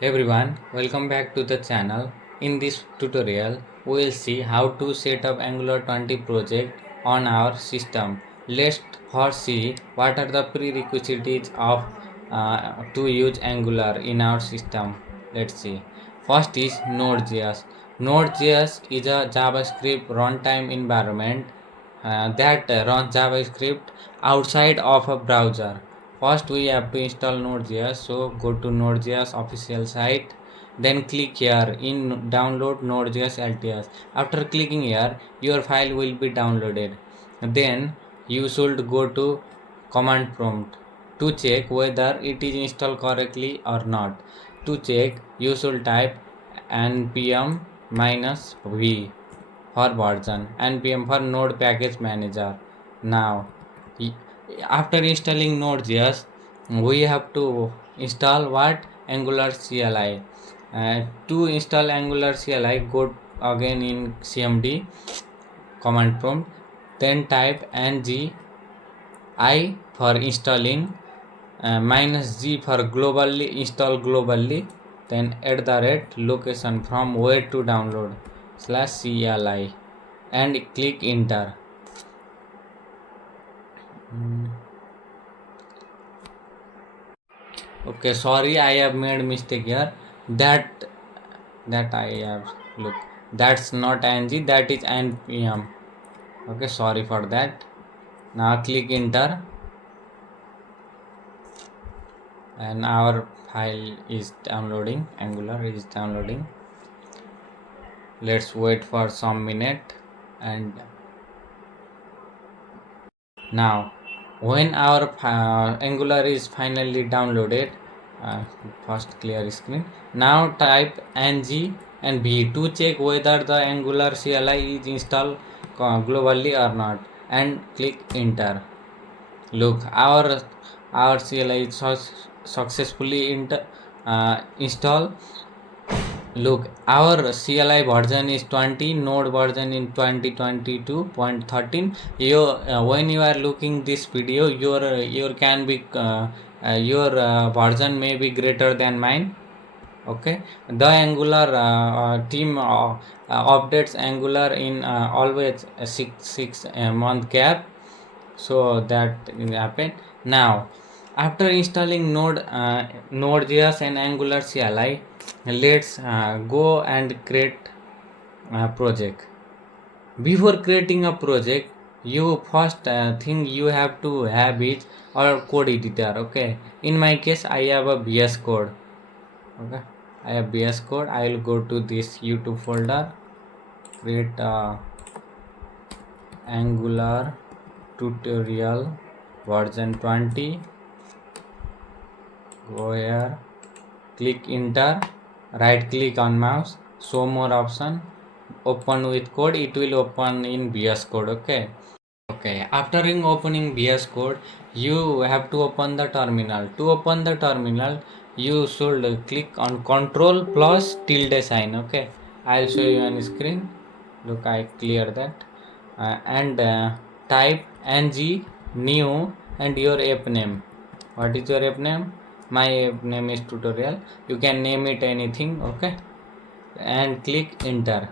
Hey everyone, welcome back to the channel. In this tutorial, we will see how to set up Angular 20 project on our system. Let's first see what are the prerequisites of to use Angular in our system. Let's see. First is Node.js. Node.js is a JavaScript runtime environment that runs JavaScript outside of a browser. First, we have to install Node.js. So, go to Node.js official site. Then click here in download Node.js LTS. After clicking here, your file will be downloaded. Then you should go to command prompt to check whether it is installed correctly or not. To check, you should type npm -v for version, npm for node package manager. Now after installing node.js, we have to install what angular cli. To install angular cli, go again in cmd command prompt, then type ng I for installing, -g for globally install globally, then @ location from where to download /cli and click enter. Okay, sorry, I have made mistake here. That I have look. That's not ng. That is npm. Okay, sorry for that. Now click enter, and our file is downloading. Angular is downloading. Let's wait for some minute, and now when our angular is finally downloaded, first clear screen. Now type ng and v to check whether the angular cli is installed globally or not, and click enter. Look, our cli is successfully installed. Look, our CLI version is 20, node version in 2022.13. When you are looking this video, your can be your version may be greater than mine. Okay, the Angular team updates Angular in always a six month gap, so that will happen. Now after installing node.js and angular cli, let's go and create a project. Before creating a project, you first thing you have to have is our code editor. Okay, in my case I have a VS code. Okay, I have VS code. I will go to this YouTube folder, create angular tutorial version 20. Go here, click enter, right click on mouse, show more option, open with code. It will open in VS code. Okay, after opening VS code, you have to open the terminal. To open the terminal, you should click on control plus tilde sign. Okay, I'll show you on screen. Look, I clear that, and type ng new and your app name. What is your app name? My app name is tutorial. You can name it anything. Okay, and click enter.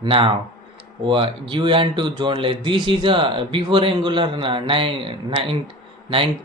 Now you want to join like this is a before angular 9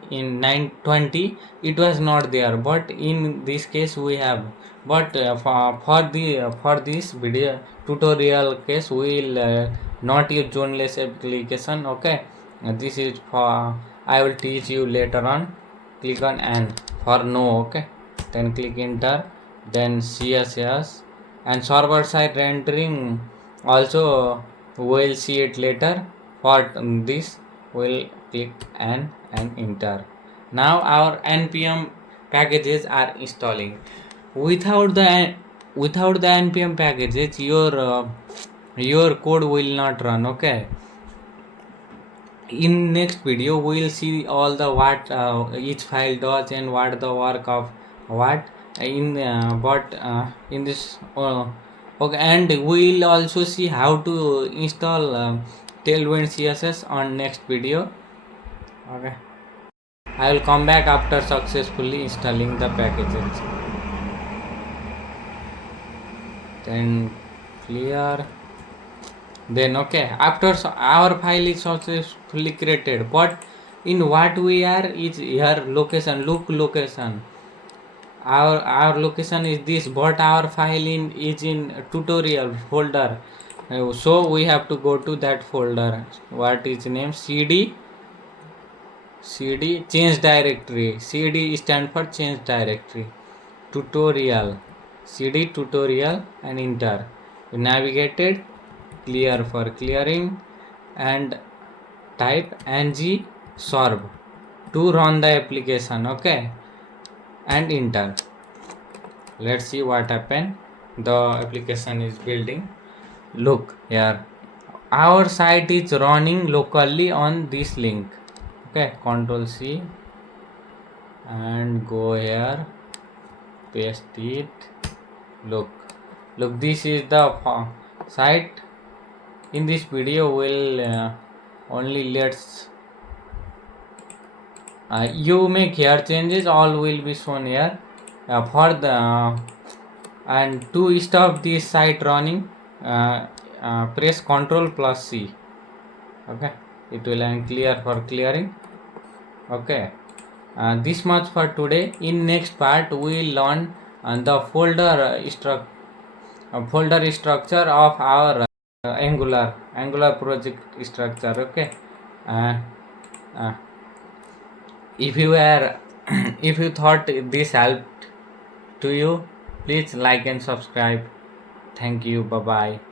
in 920 it was not there, but in this case we have. But for this video tutorial case we will not use zoneless application. Okay, this is for I will teach you later on. Click on and for no. Okay, then click enter, then css and server side rendering also we'll see it later. For this we'll click and enter. Now our npm packages are installing. Without the npm packages, your code will not run. Okay, in next video we will see all the what each file does and what the work of what in but in this okay, and we will also see how to install tailwind css on next video. Okay, I will come back after successfully installing the packages. Then clear. Then okay, after our file is successfully created, but in what we are is here location. Look, location. Our location is this, but our file is in tutorial folder. So we have to go to that folder. What is name? cd change directory. Cd stand for change directory. Tutorial, cd tutorial, and enter. We navigated, clear for clearing, and type ng serve to run the application. Okay, and enter. Let's see what happened. The application is building. Look here, our site is running locally on this link. Okay, control C and go here, paste it. Look, this is the site. In this video will only let's you make here changes, all will be shown here. For the and to stop this site running, press Ctrl plus C. Okay, it will clear for clearing. Okay, this much for today. In next part we will learn the folder structure of our Angular project structure. Okay, uh, if you are if you thought this helped to you, please like and subscribe. Thank you. Bye bye.